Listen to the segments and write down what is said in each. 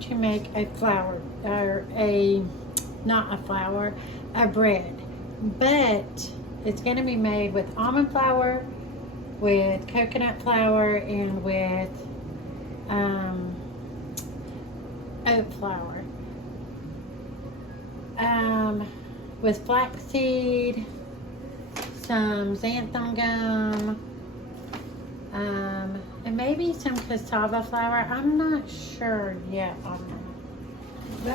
going to make a flour, or a bread. But it's going to be made with almond flour, with coconut flour, and with oat flour. With flaxseed, some xanthan gum, and maybe some cassava flour. I'm not sure yet on that.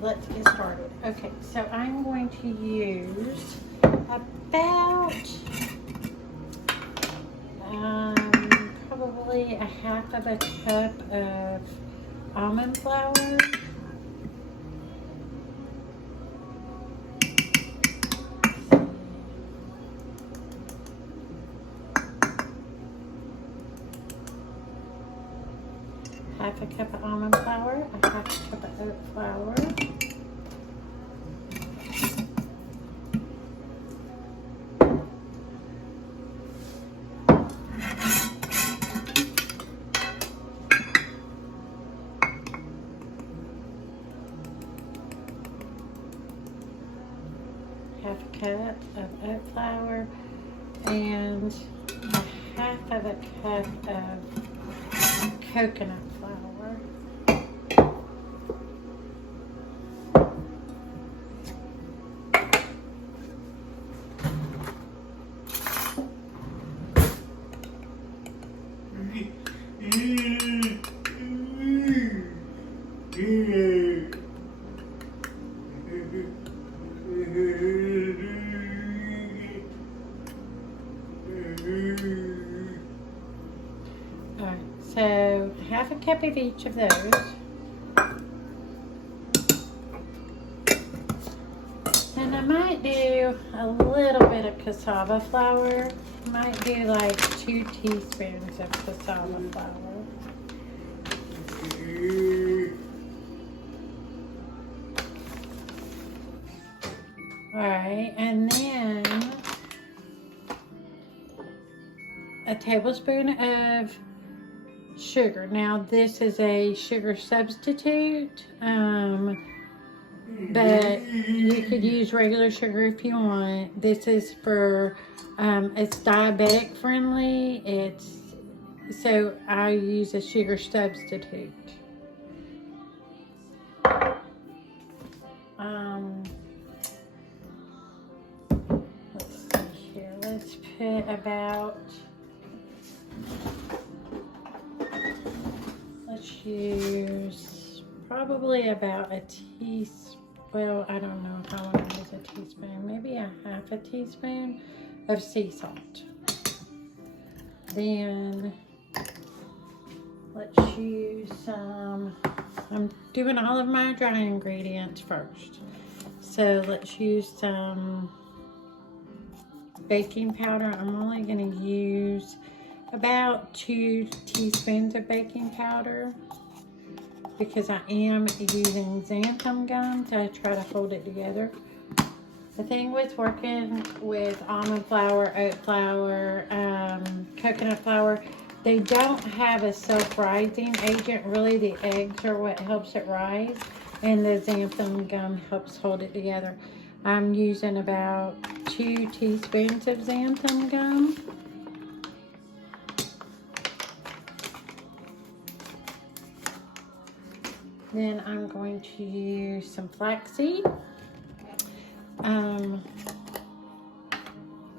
But let's get started. Okay, so I'm going to use about probably a half of a cup of almond flour. Half a cup of almond flour, a half a cup of oat flour, half a cup of oat flour, and a half of a cup of coconut flour. Alright, so half a cup of each of those. And I might do a little bit of cassava flour. I might do like 2 teaspoons of cassava flour. Alright, and then a tablespoon of sugar. Now this is a sugar substitute, but you could use regular sugar if you want. This is for, it's diabetic friendly. So I use a sugar substitute. Let's see here. Let's put about, let's use probably about a teaspoon. Well, I don't know if I want to use a teaspoon. Maybe a half a teaspoon of sea salt. Then let's use some, I'm doing all of my dry ingredients first. So let's use some baking powder. I'm only going to use about 2 teaspoons of baking powder because I am using xanthan gum to try to hold it together. The thing with working with almond flour, oat flour, coconut flour, they don't have a self-rising agent. Really, the eggs are what helps it rise, and the xanthan gum helps hold it together. I'm using about 2 teaspoons of xanthan gum. Then I'm going to use some flaxseed.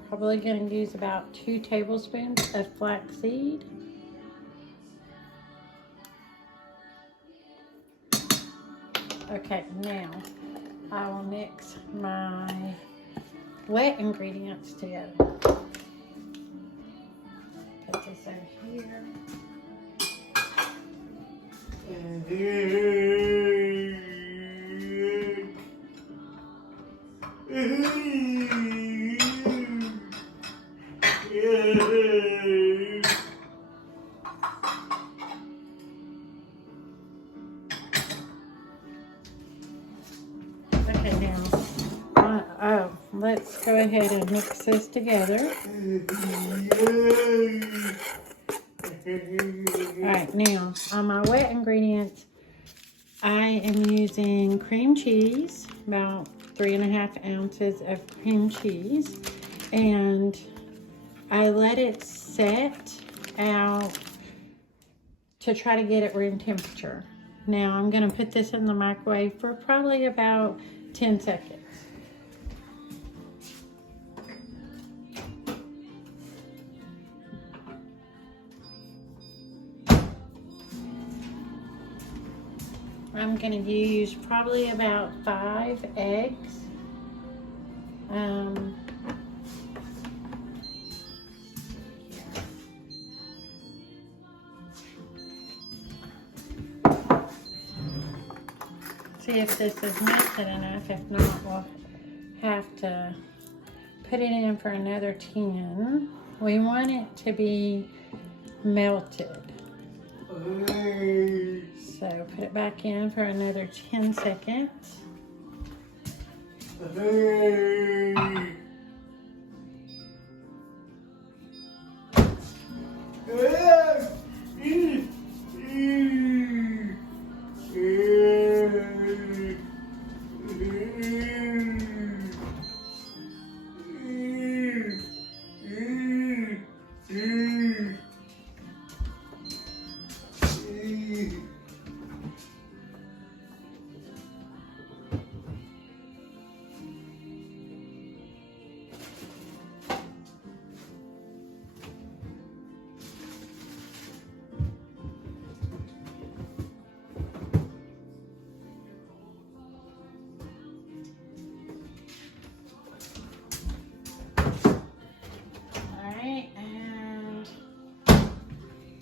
Probably going to use about 2 tablespoons of flaxseed. Okay, now I will mix my wet ingredients together. Put this over here. Okay, now, let's go ahead and mix this together. Alright, now on my wet ingredients, I am using cream cheese, about 3.5 ounces of cream cheese, and I let it set out to try to get it room temperature. Now I'm going to put this in the microwave for probably about 10 seconds. I'm going to use probably about 5 eggs. See if this is melted enough. If not, we'll have to put it in for another 10. We want it to be melted. So put it back in for another 10 seconds.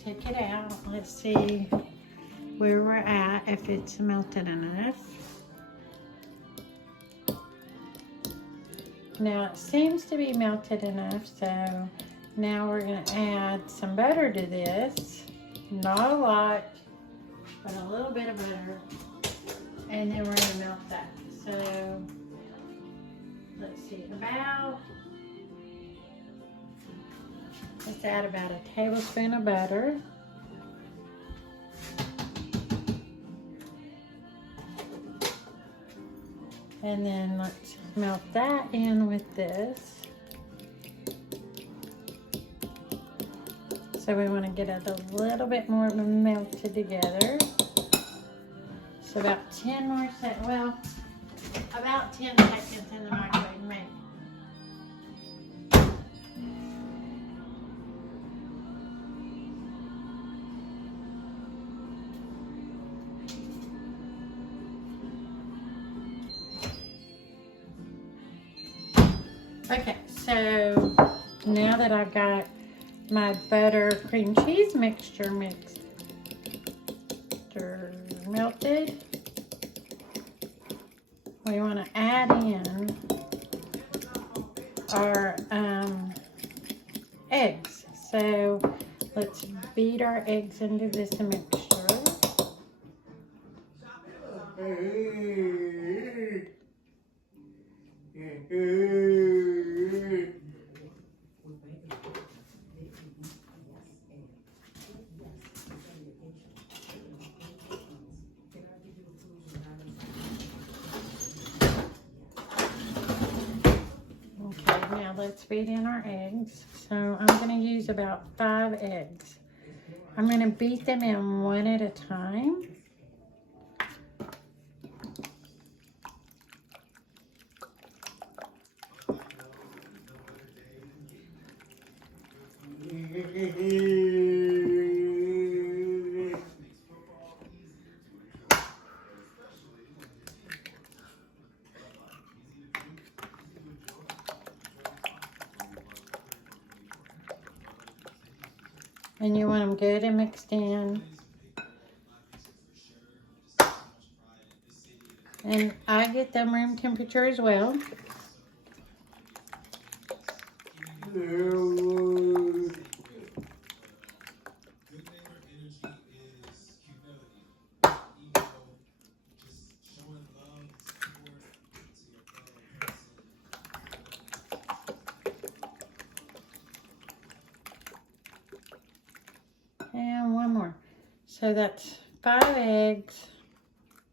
Take it out. Let's see where we're at, if it's melted enough. Now it seems to be melted enough, so now we're going to add some butter to this. Not a lot, but a little bit of butter. And then we're going to melt that. So let's see, let's add about a tablespoon of butter. And then let's melt that in with this. So we want to get it a little bit more melted together. So about 10 more seconds, well, about 10 seconds in the microwave, maybe. Okay, so now that I've got my butter cream cheese mixture melted, we want to add in our eggs. So let's beat our eggs into this mixture. Now let's beat in our eggs. So I'm going to use about 5 eggs. I'm going to beat them in one at a time. And you want them good and mixed in. And I get them room temperature as well. So that's 5 eggs,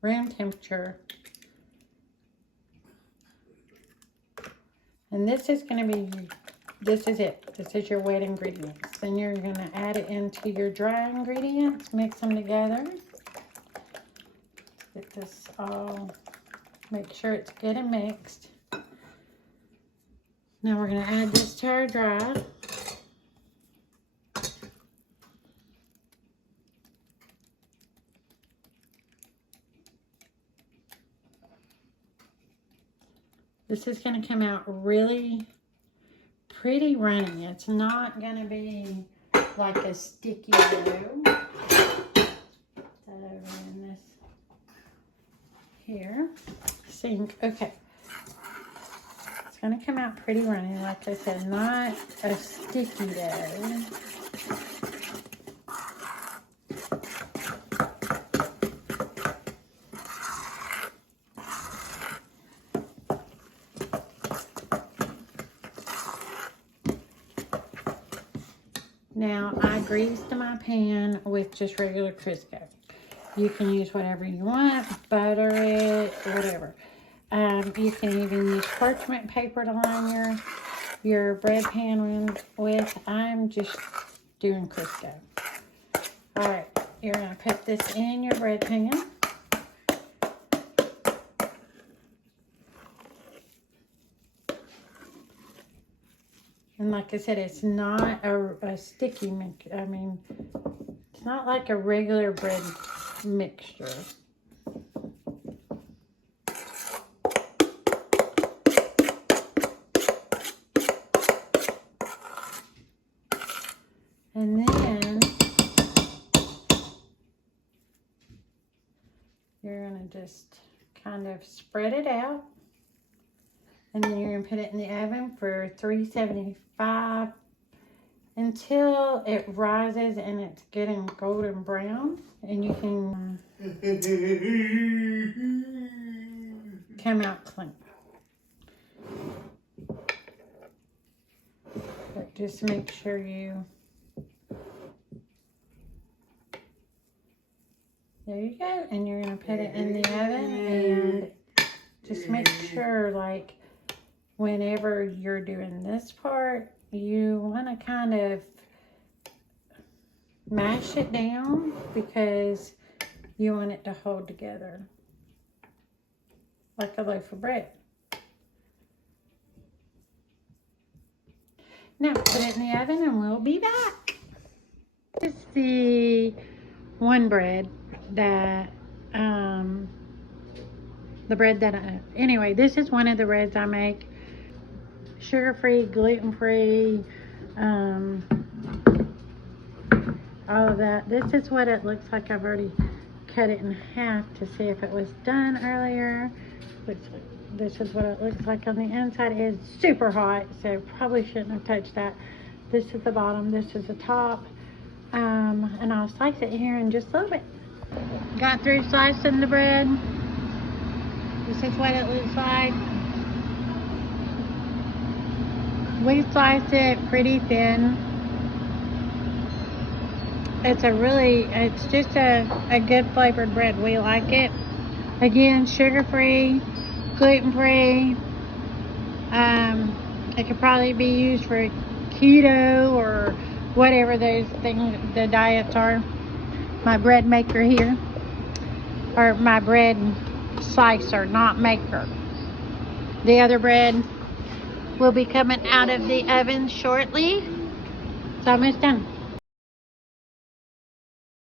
room temperature. And this is going to be, this is it. This is your wet ingredients. Then you're going to add it into your dry ingredients, mix them together. Get this all, make sure it's good and mixed. Now we're going to add this to our dry. This is going to come out really pretty runny. It's not going to be like a sticky dough. Put that over in this here. Sink. Okay. It's going to come out pretty runny. Like I said, not a sticky dough. Now, I greased my pan with just regular Crisco. You can use whatever you want, butter it, whatever. You can even use parchment paper to line your bread pan with. I'm just doing Crisco. All right, you're going to put this in your bread pan. And like I said, it's not a sticky mix. I mean, it's not like a regular bread mixture. And then you're going to just kind of spread it out. And then you're going to put it in the oven for 375 until it rises and it's getting golden brown. And you can come out clean. But just make sure you... There you go. And you're going to put it in the oven and just make sure, like, whenever you're doing this part, you want to kind of mash it down because you want it to hold together like a loaf of bread. Now put it in the oven and we'll be back. This is the one bread that anyway, this is one of the breads I make. Sugar-free, gluten-free, all of that. This is what it looks like. I've already cut it in half to see if it was done earlier. This is what it looks like on the inside. It's super hot, so probably shouldn't have touched that. This is the bottom, this is the top. And I'll slice it here in just a little bit. Got through slicing the bread. This is what it looks like. We slice it pretty thin. It's just a good flavored bread. We like it. Again, sugar-free, gluten-free. It could probably be used for keto or whatever those things, the diets are. My bread maker here, or my bread slicer, not maker. The other bread will be coming out of the oven shortly. It's almost done.